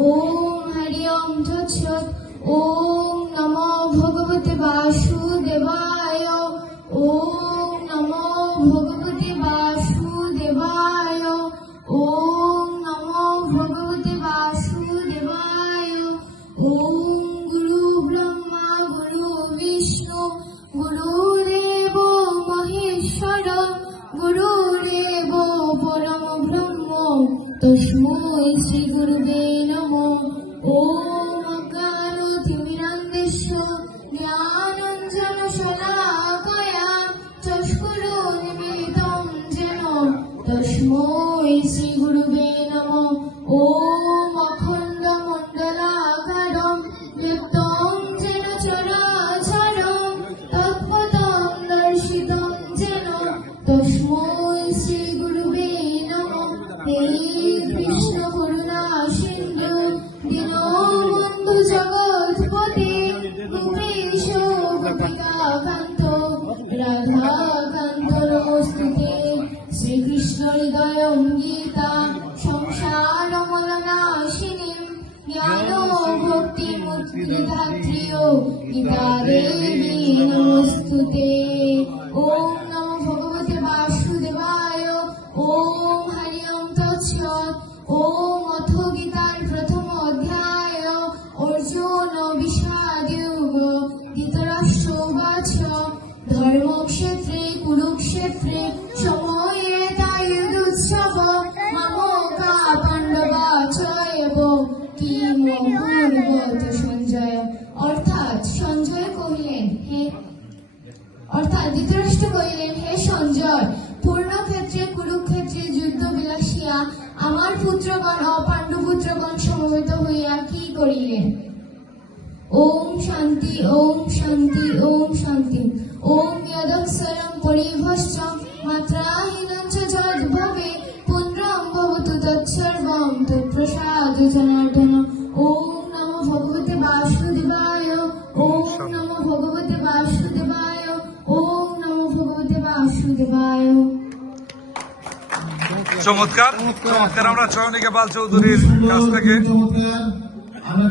ओम हरि ओम तत्सत्। ओम नमो भगवते वासुदेवाय। ओम नमो भगवते वासुदेवाय। ओम नमो भगवते वासुदेवाय। ओम गुरु ब्रह्मा गुरु विष्णु गुरुदेव महेश्वर गुरुदेव परम ब्रह्म तस्मै श्री गुरुवे नमः। ओम अज्ञानतिमिरान्धस्य ज्ञानाञ्जनशलाकया चक्षुरुन्मीलितं येन तस्मै श्री गुरुवे नमः। ओम अखण्डमण्डलाकारं व्याप्तं येन चराचरं तत्पदं दर्शितं येन तस्मै श्री गुरुवे नमः। हे कृष्ण करुणा सिन्धु दीनबन्धु जगत्पते गोपेश गोपिकाकान्त राधाकान्त नमोस्तुते। श्रीकृष्ण हृदयं गीता संसारमलनाशिनीं ज्ञानभक्तिमुद्रिधात्र्यो गीतादेवी नमोस्तुते। ओम नमो भगवते वासुदेवाय। ओम हरि ओम तत्सत्। ओम अथ गीतार प्रथम अध्याय अर्जुन विषादयोग। धृतराष्ट्र उवाच धर्मक्षेत्रे कुरुक्षेत्रे समयेतायुधोत्सव मामका पाण्डवा च एव किम अकुर्वत সঞ্জয়। অর্থাৎ সঞ্জয় কহিলেন ধৃতরাষ্ট্র কহিলেন, হে সঞ্জয়, পূর্ণক্ষেত্রে কুরুক্ষেত্রে যুদ্ধ বিলাসিয়া আমার পুত্রগণ অপাণ্ডুপুত্রগণ সমবেত হইয়া কি করিলেন? ওম শান্তি ওম শান্তি ওম শান্তি। ওম যদক্ষরং পরিভশ্চ মাত্রাহীনং চ যদ্ভবে পুণ্যং ভবতু তৎসর্বং তৎপ্রসাদো জনার্দন। ওম নমো ভগবতে বাসুদেবায়। ওম নমো ভগবতে বাসুদেবায়। ওম নমো ভগবতে বাসুদেবায়। চমৎকার চমৎকার। আমরা চয়নিকা পাল চৌধুরীর কাছ থেকে